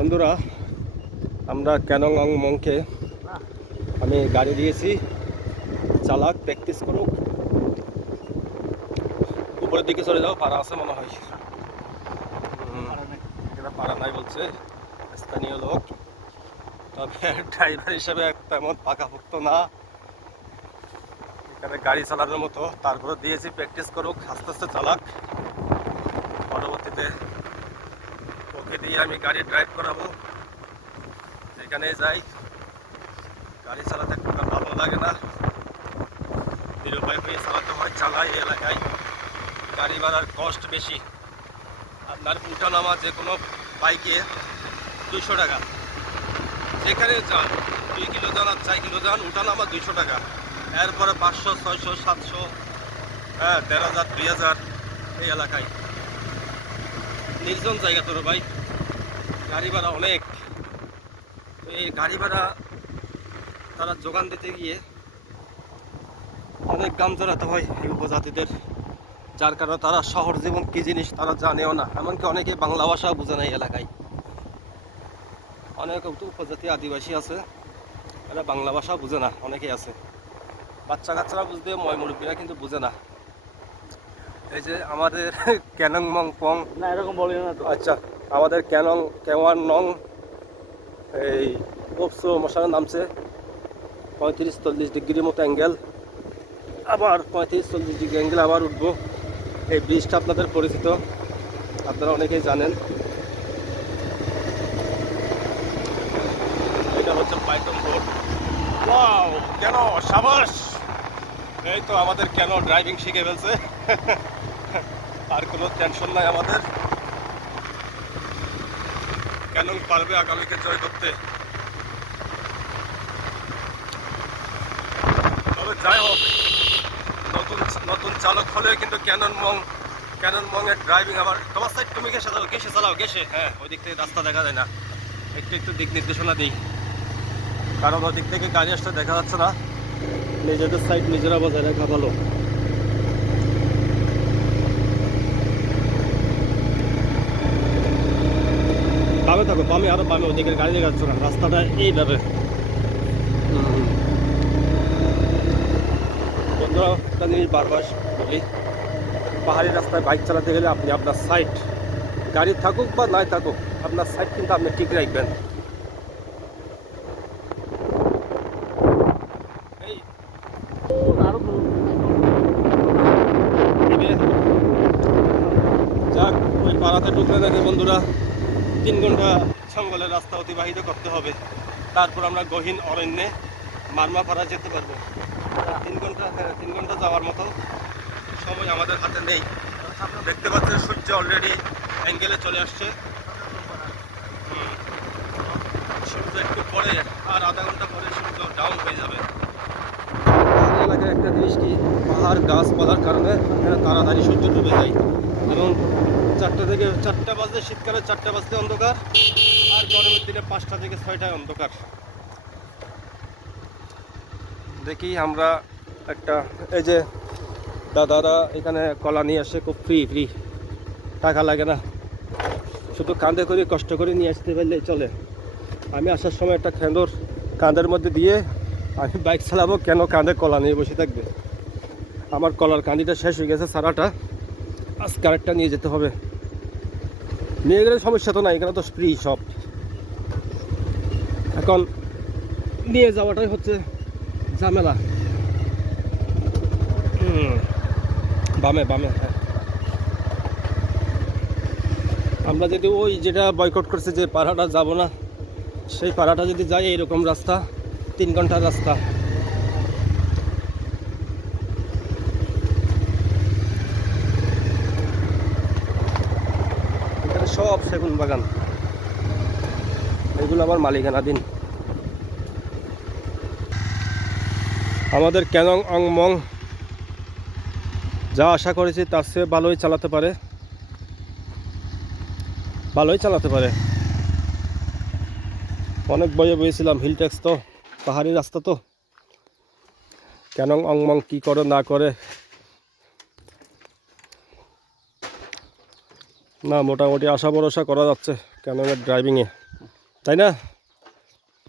বন্ধুরা, আমরা ক্যানং মংকে আমি গাড়ি দিয়েছি, চালাক প্র্যাকটিস করুক। উপরের দিকে চলে যাও, পাড়া আছে মনে হয়। এটা পাড়া নাই বলছে স্থানীয় লোক, তবে ড্রাইভার হিসেবে তেমন পাকাপোক্ত না এখানে গাড়ি চালানোর মতো। তারপরে দিয়েছি প্র্যাকটিস করুক, আস্তে আস্তে চালাক। পরবর্তীতে ওকে দিয়ে আমি গাড়ি ড্রাইভ করাবো। যেখানে যাই গাড়ি চালাতে একটু ভালো লাগে না, নিরুপায় হয়ে চালাতে হয়। চালাই এলাকায় গাড়ি ভাড়ার কষ্ট বেশি। আপনার উঠানামা যে কোনো বাইকে 200 টাকা, যেখানে যান 2 কিলো যান আর 4 কিলো যান, উঠানামা 200 টাকা। এরপরে 500, 600, 700, 1500, 2000 এই এলাকায়। নির্জন জায়গা তোর ভাই, গাড়ি ভাড়া অনেক। এই গাড়ি ভাড়া তারা যোগান দিতে গিয়ে অনেক গাম জড়াতে হয় এই উপজাতিদের, যার কারণে তারা শহর জীবন কী জিনিস তারা জানেও না। এমনকি অনেকে বাংলা ভাষা বোঝে না এই এলাকায়। অনেক উপজাতি আদিবাসী আছে, এরা বাংলা ভাষা বুঝে না, অনেকেই আছে। বাচ্চা কাচ্চারা বুঝতে, মুরব্বীরা কিন্তু বুঝে না। এই যে আমাদের ক্যানং মং পং, না এরকম বলি না তো। আচ্ছা, আমাদের কেওয়ান নং এই উপসু মশার নামছে 35-40 ডিগ্রির মতো অ্যাঙ্গেল, আবার 35-40 ডিগ্রি অ্যাঙ্গেল আবার উঠবো। এই ব্রিজটা আপনাদের পরিচিত, আপনারা অনেকেই জানেন। এটা হচ্ছে পাইথন রোড। ওয়াও, কেন সাবাস! এই তো আমাদের কেন ড্রাইভিং শিখে ফেলছে। আর কোনো টেনশন নাই আমাদের। কেন পারবে আগামীকে জয় করতে। তবে যাই হোক, নতুন চালক হলেও কিন্তু ক্যানন মং এর ড্রাইভিং আমার। তোমার সাইড তুমি কেসে চালাও কেসে। হ্যাঁ, ওই দিক থেকে রাস্তা দেখা যায় না, একটু দিক নির্দেশনা দিই, কারণ ওই দিক থেকে গাড়ি আসতে দেখা যাচ্ছে না। নিজেদের সাইড নিজেরা বজায় রাখা ভালো। বামে থাকো, বামে আরো বামে, ওদিকের গাড়ি দেখা যাচ্ছে না, রাস্তাটা এইভাবে। বন্ধুরা, একটা জিনিস বারবার বলি, পাহাড়ি রাস্তায় বাইক চালাতে গেলে আপনি আপনার সাইড, গাড়ি থাকুক বা নাই থাকুক, আপনার সাইড কিন্তু আপনি ঠিক রাখবেন। এই যাক, ওই পাড়াতে ঢুকলে দেখে বন্ধুরা 3 ঘন্টা জঙ্গলের রাস্তা অতিবাহিত করতে হবে, তারপর আমরা গহীন অরণ্যে মারমাপাড়া যেতে পারবো। 3 ঘন্টা যাওয়ার মতো সময় আমাদের হাতে নেই। দেখতে পাচ্ছেন সূর্য অলরেডি অ্যাঙ্গেলে চলে আসছে। সূর্য একটু পরে, আর আধা ঘন্টা পরে সূর্য ডাউন হয়ে যাবে। এলাকায় একটা জিনিস কি, পাহাড় গাছপালার কারণে এখানে তাড়াতাড়ি সূর্য ডুবে যায়। এবং 4টা বাজলে, শীতকালে 4টা বাজলে অন্ধকার, আর গরমের দিনে 5টা থেকে 6টায় অন্ধকার। দেখি আমরা একটা, এই যে দাদারা এখানে কলা নিয়ে আসে, খুব ফ্রি, টাকা লাগে না, শুধু কাঁধে করে কষ্ট করে নিয়ে আসতে পারলেই চলে। আমি আসার সময় একটা কাঁধের মধ্যে দিয়ে আমি বাইক চালাবো, কেন কাঁধে কলা নিয়ে বসে থাকবে। আমার কলার কাঁদিটা শেষ হয়ে গেছে, সারাটা, আজকে আরেকটা নিয়ে যেতে হবে। নিয়ে গেলে সমস্যা তো নাই, এখানে তো ফ্রি সব। এখন নিয়ে যাওয়াটাই হচ্ছে ঝামেলা। বামে, হ্যাঁ। আমরা যদি ওই যেটা বয়কট করছে, যে পাড়াটা যাব না, সেই পাড়াটা যদি যাই, এইরকম রাস্তা 3 ঘন্টার রাস্তা। এখানে সব সেগুন বাগান, এগুলো আমার মালিকানাধীন। আমাদের ক্যানং মং যা আশা করেছি তার চেয়ে ভালোই চালাতে পারে। অনেক বয়ে বয়েছিলাম, হিল ট্যাক্স তো, পাহাড়ি রাস্তা তো, ক্যানং মং কী করে না করে। না, মোটামুটি আশা ভরসা করা যাচ্ছে ক্যানংয়ের ড্রাইভিংয়ে। তাই না?